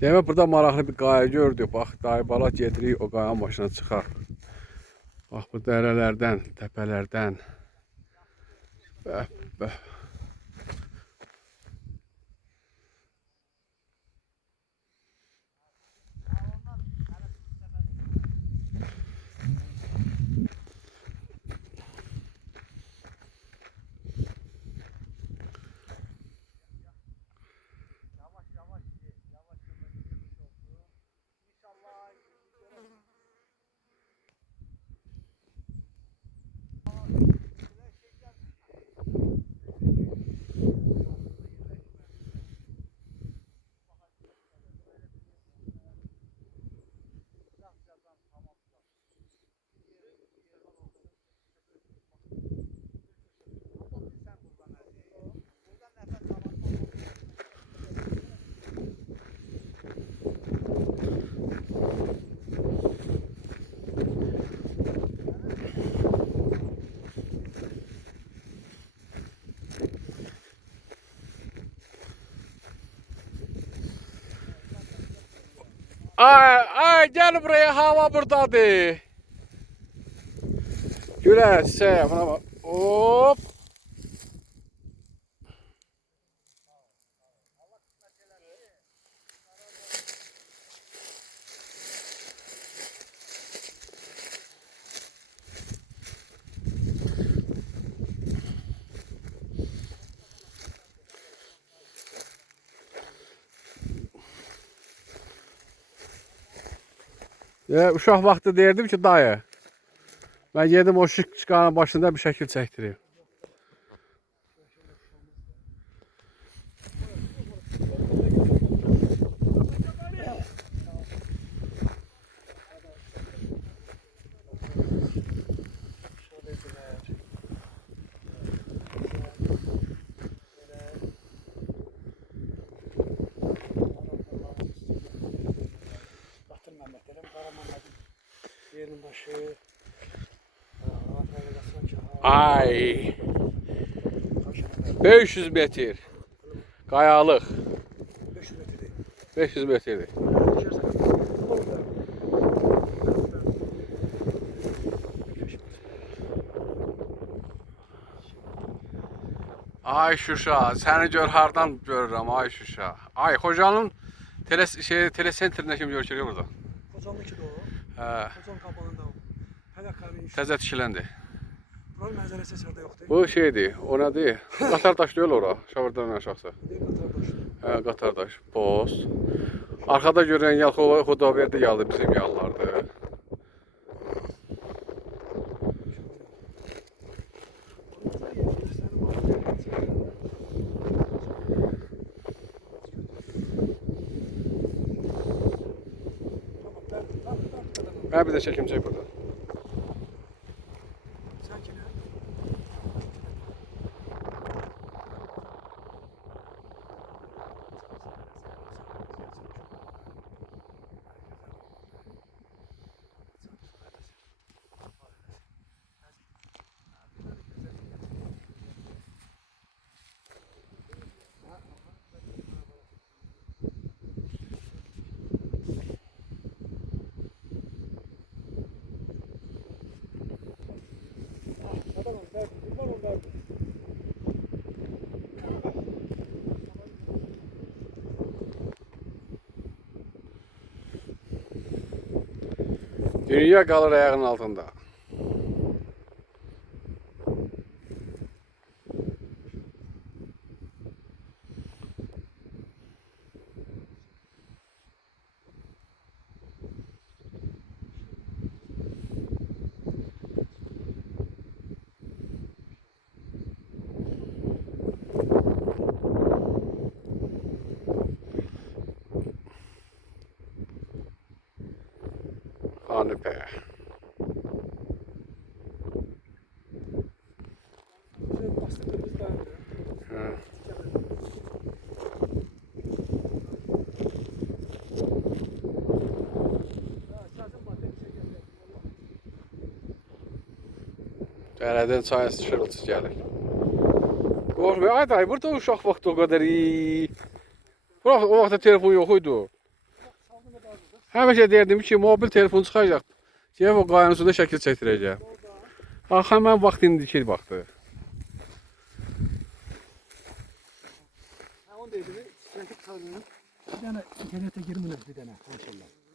Demek burada maraqlı bir qaya gördük. Bax, dayı bala gedirik o qayanın başına çıxaq. Bax bu dərələrdən, təpələrdən. Bəh, bəh. Ay gel buraya, hava buradadır. Güler çiçeğe buna bak. Hop. Uşaq vaxtı derdim ki dayı. Ben yedim o şık çıkanın başında bir şəkil çəkdireyim. Ay. 500 metr. Qayalık. 500 metrdir. Ay Şuşa, seni gör hardan görürəm ay Şuşa. Ay Xocalının telesentrində kim görüşürük burada? Xocalı 2-də o. Hə. Xocalı qabalında o. Hələ Təzə tikiləndi. buranın mənzərəsi içəridə yoxdur. Bu şeydir, o nədir? Qatardaş deyil ora, Şavırdan aşağısı. Hə, Qatardaş, post. Arkada görən yal Xudaverdi yalı bizim yallardır. Ben bir de çekim çek burada. Dünya kalır ayağının altında. Hanipe. Dərədən çayın şırıltısı gəlir. Qorxmuyor. Ay dayı, burada uşaq vaxtı o qədər iyi. O vaxtda telefon yox idi. Həmişə deyirdim ki, mobil telefon çıxacaq. Gəlib o qayanın üstündə şəkil çəkdirəcəm. Bax, həmən vaxt indiki vaxtı. Ha onu dedi. Çəkib çıxardım. Bir dənə internetə girmir bir dənə. Maşallah.